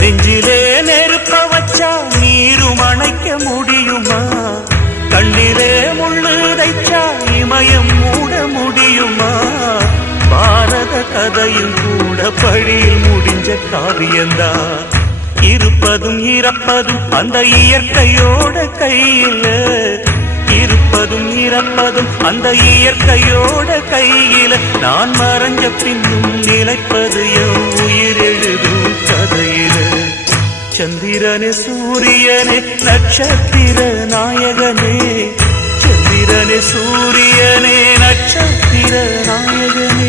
நெஞ்சிலே நெருப்ப வச்சா நீரும் அணைக்க முடியுமா? கண்ணிலே முள்ளு தைச்சா இமயம் மூட முடியுமா? பாரத கதையில் கூட பழியில் முடிஞ்ச காவியந்தான். இருப்பதும் இறப்பதும் அந்த இயற்கையோட கையில, இருப்பதும் இறப்பதும் அந்த இயற்கையோட கையில. நான் மறைஞ்ச பின்னும் நிலைப்பது என் உயிர் எழுதும் கதையில. சந்திரனே சூரியனே நட்சத்திர நாயகனே, சந்திரனே சூரியனே நட்சத்திர நாயகனே.